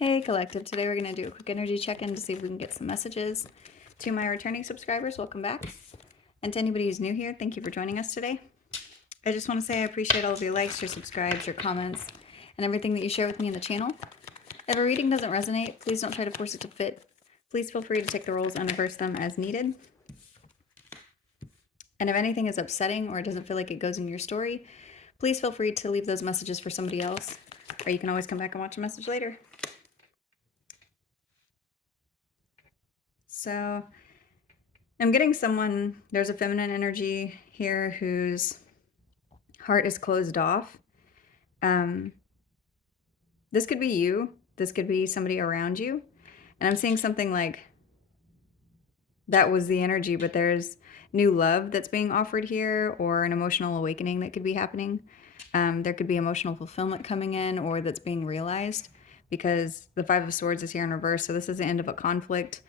Hey Collective, today we're going to do a quick energy check-in to see if we can get some messages. To my returning subscribers, welcome back. And to anybody who's new here, thank you for joining us today. I just want to say I appreciate all of your likes, your subscribes, your comments, and everything that you share with me in the channel. If a reading doesn't resonate, please don't try to force it to fit. Please feel free to take the roles and reverse them as needed. And if anything is upsetting or doesn't feel like it goes in your story, please feel free to leave those messages for somebody else, or you can always come back and watch a message later. So I'm getting someone, there's a feminine energy here whose heart is closed off. This could be you. This could be somebody around you. And I'm seeing something like that was the energy, but there's new love that's being offered here, or an emotional awakening that could be happening. There could be emotional fulfillment coming in, or that's being realized, because the Five of Swords is here in reverse. So this is the end of a conflict.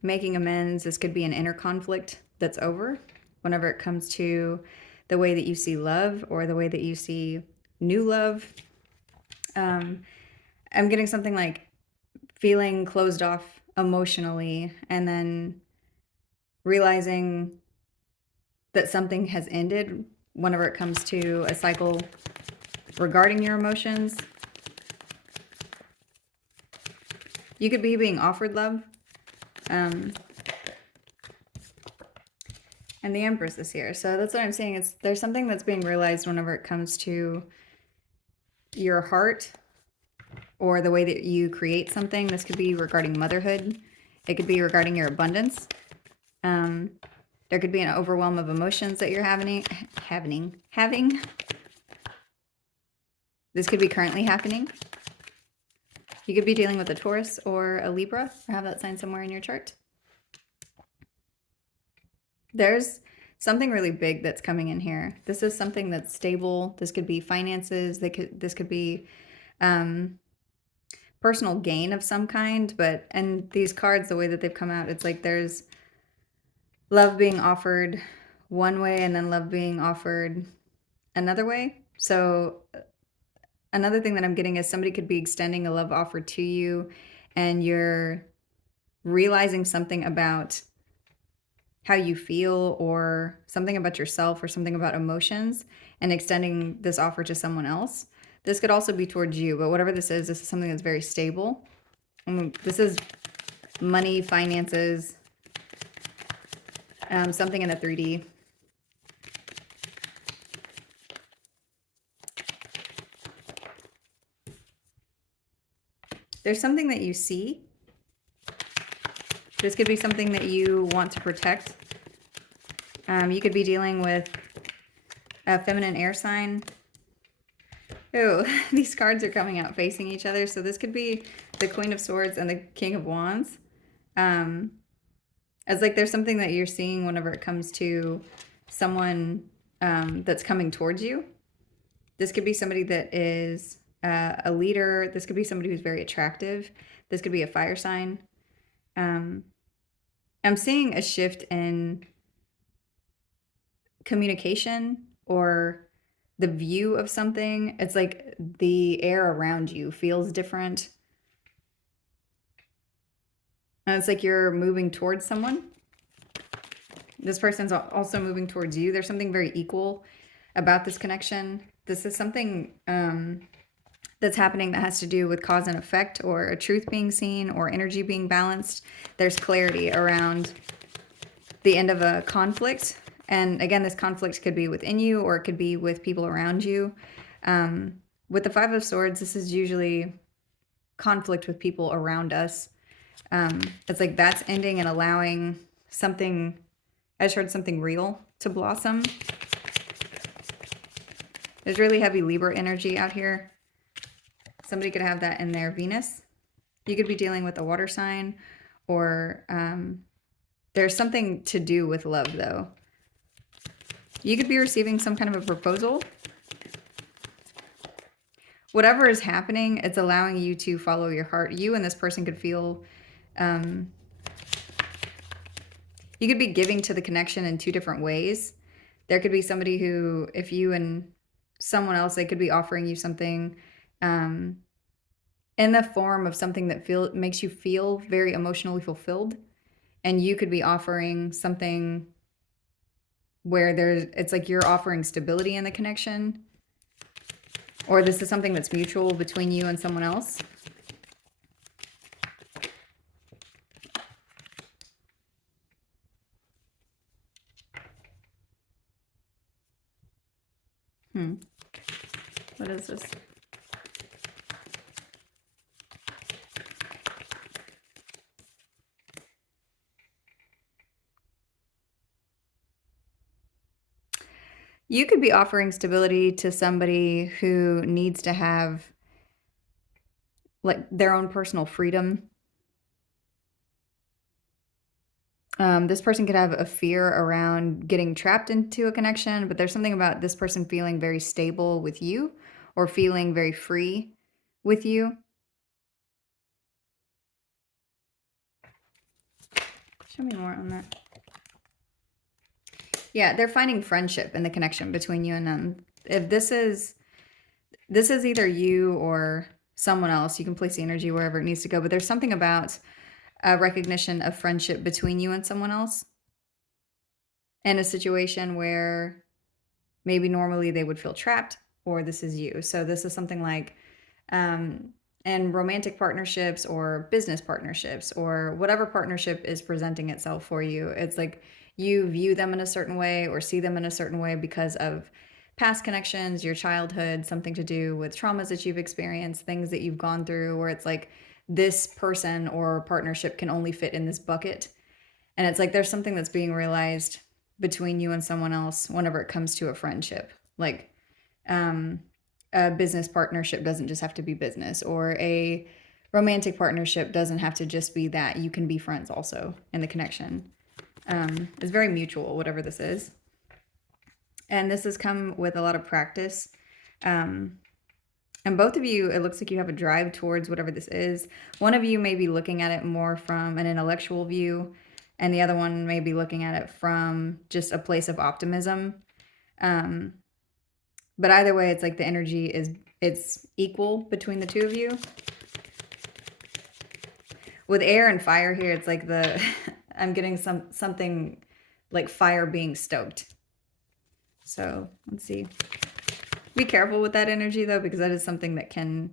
Making amends. This could be an inner conflict that's over whenever it comes to the way that you see love or the way that you see new love. I'm getting something like feeling closed off emotionally and then realizing that something has ended whenever it comes to a cycle regarding your emotions. You could be being offered love. And the Empress is here. So that's what I'm saying. There's something that's being realized whenever it comes to your heart or the way that you create something. This could be regarding motherhood. It could be regarding your abundance. There could be an overwhelm of emotions that you're having. This could be currently happening. You could be dealing with a Taurus or a Libra, or have that sign somewhere in your chart. There's something really big that's coming in here. This is something that's stable. This could be finances. This could be personal gain of some kind. And these cards, the way that they've come out, it's like there's love being offered one way and then love being offered another way. So another thing that I'm getting is somebody could be extending a love offer to you, and you're realizing something about how you feel or something about yourself or something about emotions and extending this offer to someone else. This could also be towards you, but whatever this is something that's very stable. This is money, finances, something in a 3D. There's something that you see. This could be something that you want to protect. You could be dealing with a feminine air sign. Oh, these cards are coming out facing each other. So this could be the Queen of Swords and the King of Wands. As like there's something that you're seeing whenever it comes to someone that's coming towards you. This could be somebody that is a leader. This could be somebody who's very attractive. This could be a fire sign. I'm seeing a shift in communication or the view of something. It's like the air around you feels different. And it's like you're moving towards someone. This person's also moving towards you. There's something very equal about this connection. This is something that's happening that has to do with cause and effect, or a truth being seen, or energy being balanced. There's clarity around the end of a conflict. And again, this conflict could be within you, or it could be with people around you. With the Five of Swords, this is usually conflict with people around us. It's like that's ending and allowing something, I just heard something real to blossom. There's really heavy Libra energy out here. Somebody could have that in their Venus. You could be dealing with a water sign, or there's something to do with love, though. You could be receiving some kind of a proposal. Whatever is happening, it's allowing you to follow your heart. You and this person could feel... you could be giving to the connection in two different ways. There could be somebody who, if you and someone else, they could be offering you something in the form of something that makes you feel very emotionally fulfilled. And you could be offering something where it's like you're offering stability in the connection, or this is something that's mutual between you and someone else. What is this? You could be offering stability to somebody who needs to have like their own personal freedom. This person could have a fear around getting trapped into a connection, but there's something about this person feeling very stable with you or feeling very free with you. Show me more on that. Yeah, they're finding friendship in the connection between you and them. If this is either you or someone else, you can place the energy wherever it needs to go, but there's something about a recognition of friendship between you and someone else in a situation where maybe normally they would feel trapped, or this is you. So this is something like in romantic partnerships or business partnerships or whatever partnership is presenting itself for you, it's like you view them in a certain way or see them in a certain way because of past connections, your childhood, something to do with traumas that you've experienced, things that you've gone through, where it's like this person or partnership can only fit in this bucket. And it's like there's something that's being realized between you and someone else whenever it comes to a friendship. Like a business partnership doesn't just have to be business, or a romantic partnership doesn't have to just be that. You can be friends also in the connection. It's very mutual, whatever this is. And this has come with a lot of practice. And both of you, it looks like you have a drive towards whatever this is. One of you may be looking at it more from an intellectual view, and the other one may be looking at it from just a place of optimism. But either way, it's like the energy it's equal between the two of you. With air and fire here, it's like I'm getting something like fire being stoked. So let's see. Be careful with that energy though, because that is something that can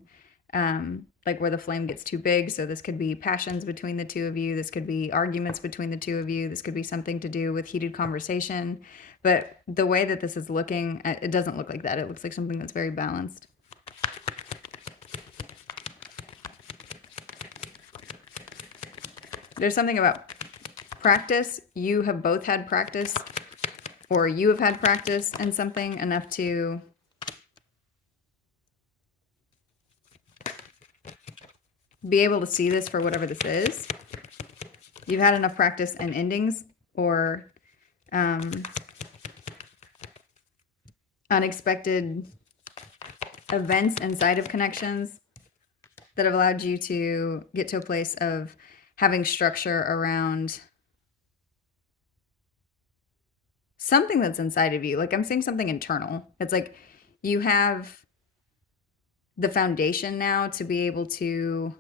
like where the flame gets too big. So this could be passions between the two of you. This could be arguments between the two of you. This could be something to do with heated conversation. But the way that this is looking, it doesn't look like that. It looks like something that's very balanced. There's something about practice. You have both had practice, or you have had practice in something enough to be able to see this for whatever this is. You've had enough practice in endings or unexpected events inside of connections that have allowed you to get to a place of having structure around something that's inside of you. Like I'm seeing something internal. It's like you have the foundation now to be able to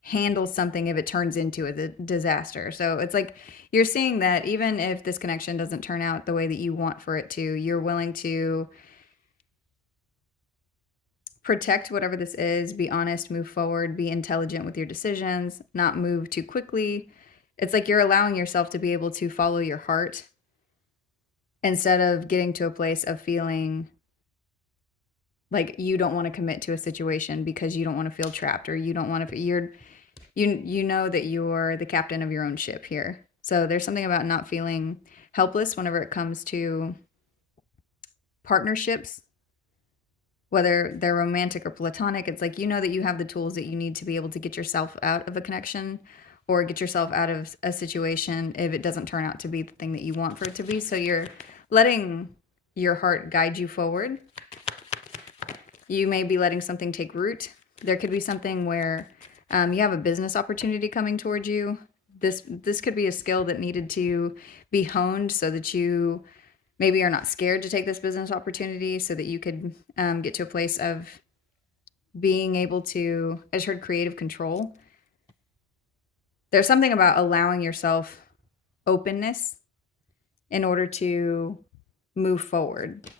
handle something if it turns into a disaster. So it's like you're seeing that even if this connection doesn't turn out the way that you want for it to, you're willing to protect whatever this is, be honest, move forward, be intelligent with your decisions, not move too quickly. It's like you're allowing yourself to be able to follow your heart instead of getting to a place of feeling like you don't want to commit to a situation because you don't want to feel trapped, or you don't want to, you know that you're the captain of your own ship here. So there's something about not feeling helpless whenever it comes to partnerships, whether they're romantic or platonic. It's like you know that you have the tools that you need to be able to get yourself out of a connection or get yourself out of a situation if it doesn't turn out to be the thing that you want for it to be. So you're letting your heart guide you forward. You may be letting something take root. There could be something where you have a business opportunity coming towards you. This could be a skill that needed to be honed so that you maybe you're not scared to take this business opportunity so that you could get to a place of being able to, I just heard creative control. There's something about allowing yourself openness in order to move forward.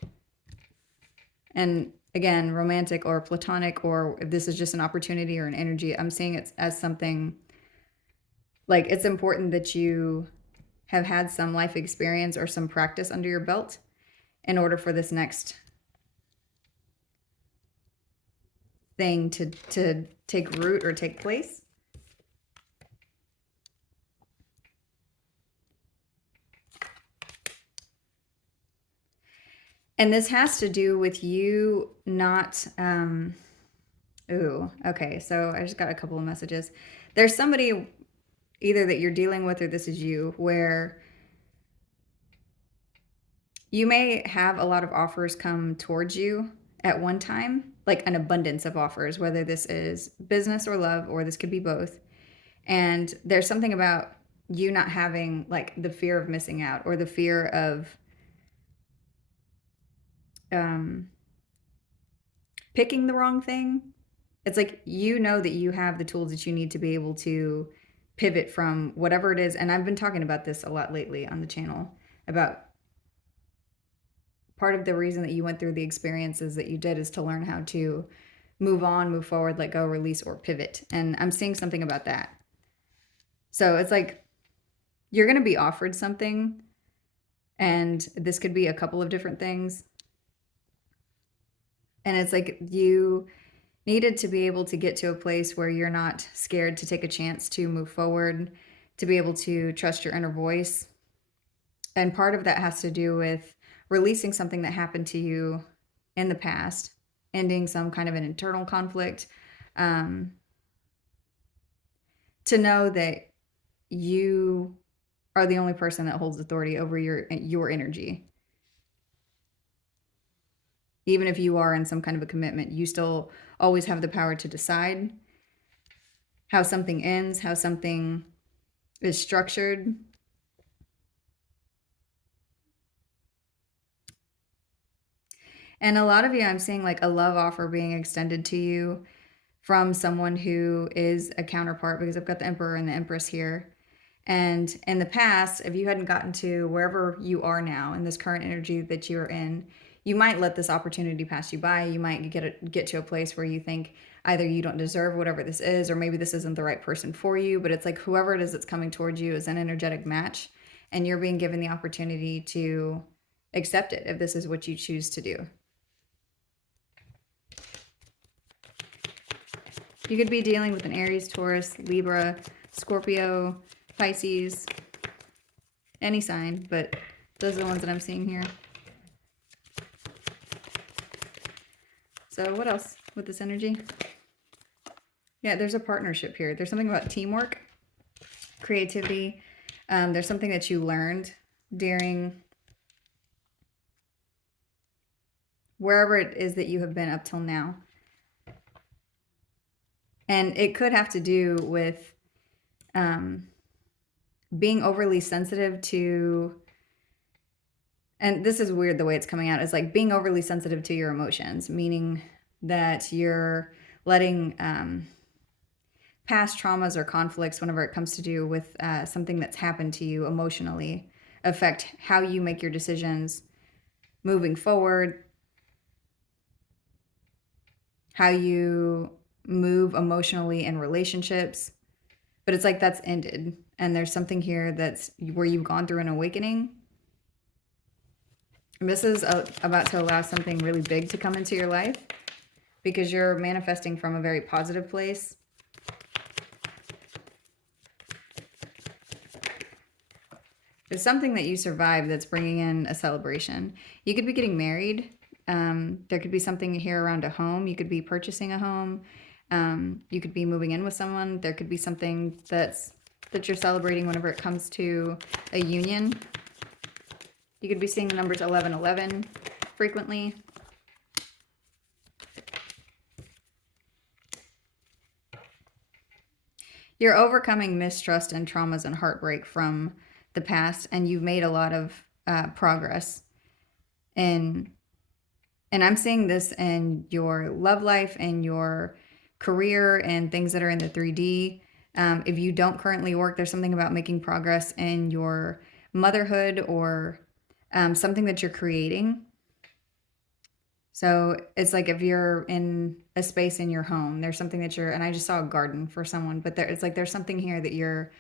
And again, romantic or platonic, or if this is just an opportunity or an energy, I'm seeing it as something like it's important that you have had some life experience or some practice under your belt in order for this next thing to take root or take place. And this has to do with you not, ooh, okay. So I just got a couple of messages. There's somebody either that you're dealing with or this is you, where you may have a lot of offers come towards you at one time, like an abundance of offers, whether this is business or love, or this could be both. And there's something about you not having like the fear of missing out or the fear of picking the wrong thing. It's like, you know that you have the tools that you need to be able to pivot from whatever it is. And I've been talking about this a lot lately on the channel, about part of the reason that you went through the experiences that you did is to learn how to move on, move forward, let go, release, or pivot. And I'm seeing something about that. So it's like you're going to be offered something, and this could be a couple of different things. And it's like you needed to be able to get to a place where you're not scared to take a chance to move forward, to be able to trust your inner voice. And part of that has to do with releasing something that happened to you in the past, ending some kind of an internal conflict, to know that you are the only person that holds authority over your energy. Even if you are in some kind of a commitment, you still always have the power to decide how something ends, how something is structured. And a lot of you, I'm seeing like a love offer being extended to you from someone who is a counterpart, because I've got the Emperor and the Empress here. And in the past, if you hadn't gotten to wherever you are now in this current energy that you're in, you might let this opportunity pass you by. You might get to a place where you think either you don't deserve whatever this is, or maybe this isn't the right person for you. But it's like whoever it is that's coming towards you is an energetic match, and you're being given the opportunity to accept it if this is what you choose to do. You could be dealing with an Aries, Taurus, Libra, Scorpio, Pisces, any sign, but those are the ones that I'm seeing here. So what else with this energy? Yeah, there's a partnership here. There's something about teamwork, creativity. There's something that you learned during wherever it is that you have been up till now. And it could have to do with being overly sensitive to, and this is weird the way it's coming out, is like being overly sensitive to your emotions, meaning that you're letting past traumas or conflicts, whenever it comes to do with something that's happened to you emotionally, affect how you make your decisions moving forward, how you move emotionally in relationships. But it's like that's ended, and there's something here that's where you've gone through an awakening. And this is about to allow something really big to come into your life, because you're manifesting from a very positive place. There's something that you survived that's bringing in a celebration. You could be getting married. There could be something here around a home. You could be purchasing a home. You could be moving in with someone. There could be something that you're celebrating whenever it comes to a union. You could be seeing the numbers 1111 frequently. You're overcoming mistrust and traumas and heartbreak from the past, and you've made a lot of progress And I'm seeing this in your love life and your career and things that are in the 3D. If you don't currently work, there's something about making progress in your motherhood or something that you're creating. So it's like if you're in a space in your home, there's something that you're, and I just saw a garden for someone, but it's like there's something here that you're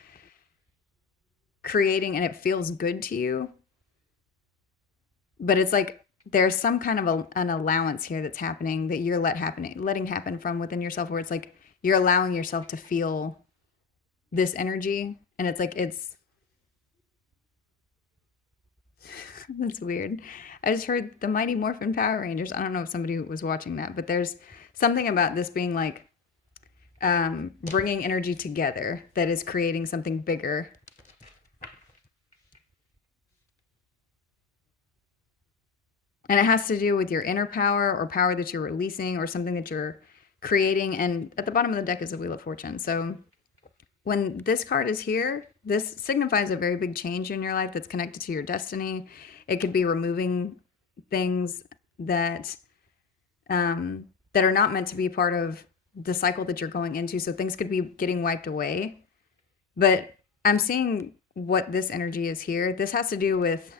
creating and it feels good to you. But it's like there's some kind of an allowance here that's happening that you're letting happen from within yourself, where it's like you're allowing yourself to feel this energy. And it's like, that's weird. I just heard the Mighty Morphin Power Rangers. I don't know if somebody was watching that, but there's something about this being like bringing energy together that is creating something bigger. And it has to do with your inner power or power that you're releasing or something that you're creating. And at the bottom of the deck is the Wheel of Fortune. So when this card is here, this signifies a very big change in your life that's connected to your destiny. It could be removing things that that are not meant to be part of the cycle that you're going into. So things could be getting wiped away. But I'm seeing what this energy is here. This has to do with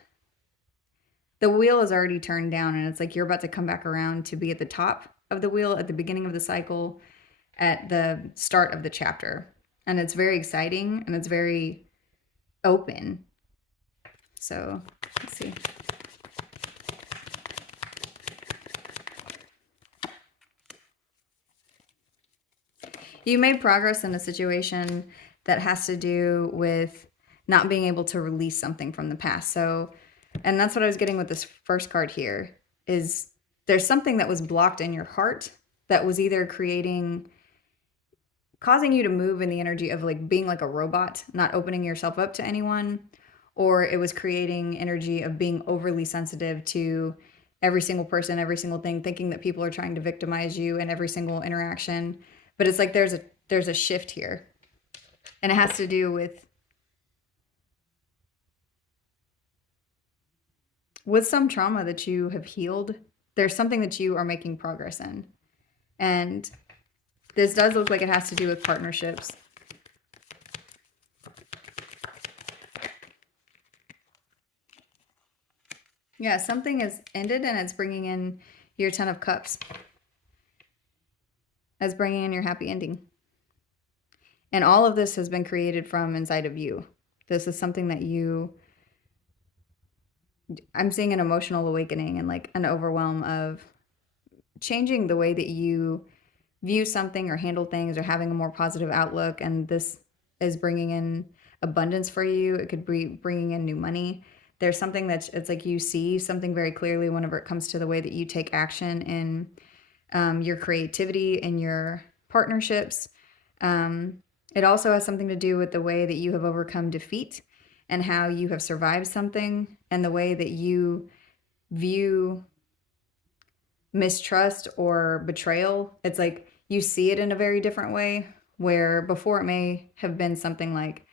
the wheel is already turned down, and it's like you're about to come back around to be at the top of the wheel at the beginning of the cycle, at the start of the chapter. And it's very exciting and it's very open. So let's see. You made progress in a situation that has to do with not being able to release something from the past. So, and that's what I was getting with this first card here, is there's something that was blocked in your heart that was either causing you to move in the energy of like being like a robot, not opening yourself up to anyone, or it was creating energy of being overly sensitive to every single person, every single thing, thinking that people are trying to victimize you in every single interaction. But it's like there's a shift here. And it has to do with some trauma that you have healed. There's something that you are making progress in. And this does look like it has to do with partnerships. Yeah, something is ended and it's bringing in your 10 of Cups. It's bringing in your happy ending. And all of this has been created from inside of you. This is something that I'm seeing an emotional awakening and like an overwhelm of changing the way that you view something or handle things or having a more positive outlook. And this is bringing in abundance for you. It could be bringing in new money. There's something that's, it's like you see something very clearly whenever it comes to the way that you take action in your creativity and your partnerships. It also has something to do with the way that you have overcome defeat and how you have survived something and the way that you view mistrust or betrayal. It's like you see it in a very different way, where before it may have been something like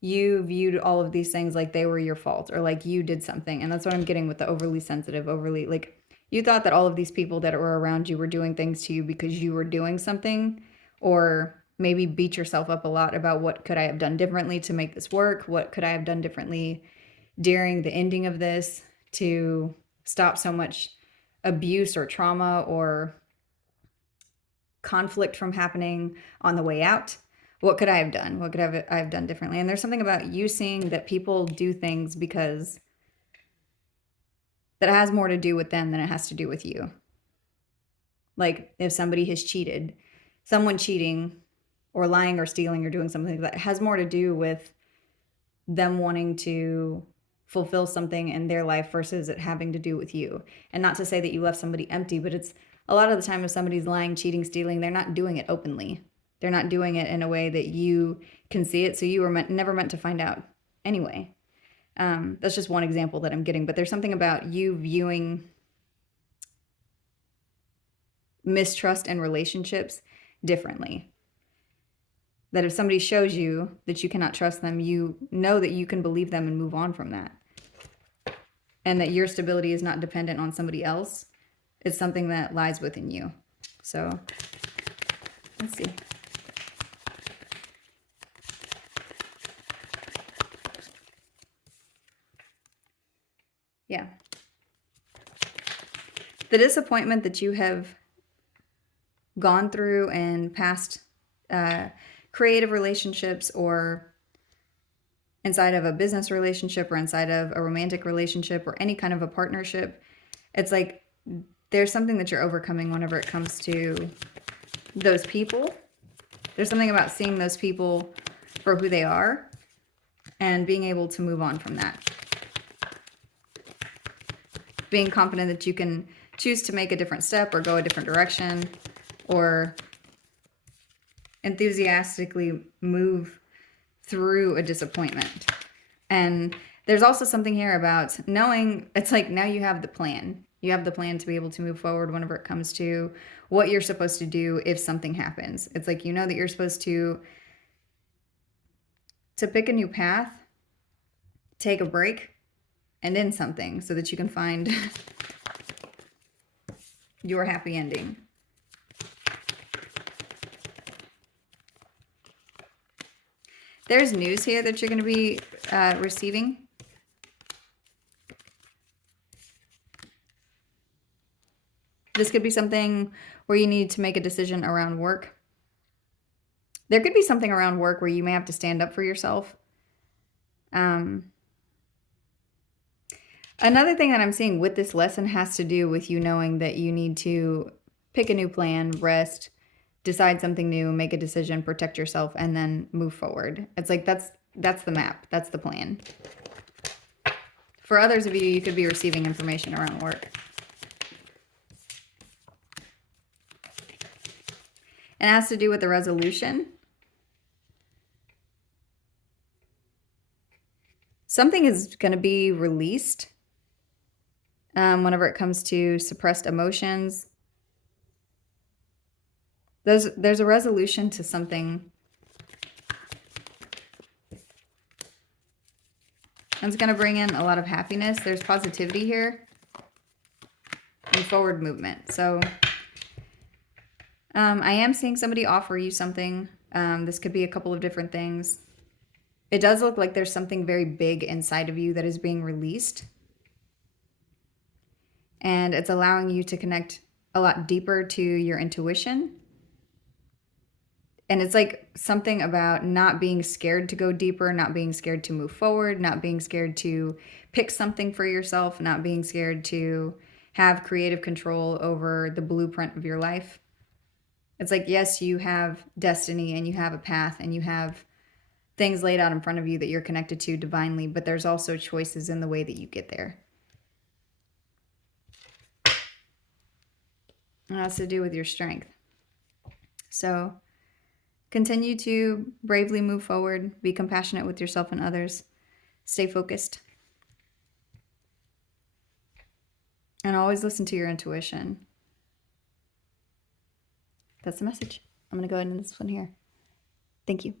you viewed all of these things like they were your fault or like you did something. And that's what I'm getting with the overly sensitive, overly like you thought that all of these people that were around you were doing things to you because you were doing something, or maybe beat yourself up a lot about what could I have done differently to make this work? What could I have done differently during the ending of this to stop so much abuse or trauma or conflict from happening on the way out? What could I have done? What could I have done differently? And there's something about you seeing that people do things because that has more to do with them than it has to do with you. Like if somebody has cheated, someone cheating or lying or stealing or doing something that has more to do with them wanting to fulfill something in their life versus it having to do with you. And not to say that you left somebody empty, but it's a lot of the time if somebody's lying, cheating, stealing, they're not doing it openly. They're not doing it in a way that you can see it. So you were never meant to find out anyway. That's just one example that I'm getting. But there's something about you viewing mistrust in relationships differently. That if somebody shows you that you cannot trust them, you know that you can believe them and move on from that. and that your stability is not dependent on somebody else. It's something that lies within you. So let's see. Yeah. The disappointment that you have gone through in past creative relationships, or inside of a business relationship, or inside of a romantic relationship, or any kind of a partnership, it's like there's something that you're overcoming whenever it comes to those people. There's something about seeing those people for who they are and being able to move on from that. Being confident that you can choose to make a different step or go a different direction, or enthusiastically move through a disappointment. And there's also something here about knowing, it's like now you have the plan. You have the plan to be able to move forward whenever it comes to what you're supposed to do if something happens. It's like you know that you're supposed to pick a new path, take a break, and end something so that you can find your happy ending. There's news here that you're going to be receiving. This could be something where you need to make a decision around work. There could be something around work where you may have to stand up for yourself. Another thing that I'm seeing with this lesson has to do with you knowing that you need to pick a new plan, rest, decide something new, make a decision, protect yourself, and then move forward. It's like that's the map. That's the plan. For others of you, you could be receiving information around work. And it has to do with the resolution. Something is going to be released whenever it comes to suppressed emotions. There's a resolution to something. And it's going to bring in a lot of happiness. There's positivity here and forward movement. So I am seeing somebody offer you something. This could be a couple of different things. It does look like there's something very big inside of you that is being released. And it's allowing you to connect a lot deeper to your intuition. And it's like something about not being scared to go deeper, not being scared to move forward, not being scared to pick something for yourself, not being scared to have creative control over the blueprint of your life. It's like, yes, you have destiny and you have a path and you have things laid out in front of you that you're connected to divinely, but there's also choices in the way that you get there. It has to do with your strength. So continue to bravely move forward, be compassionate with yourself and others, stay focused, and always listen to your intuition. That's the message. I'm going to go ahead and end this one here. Thank you.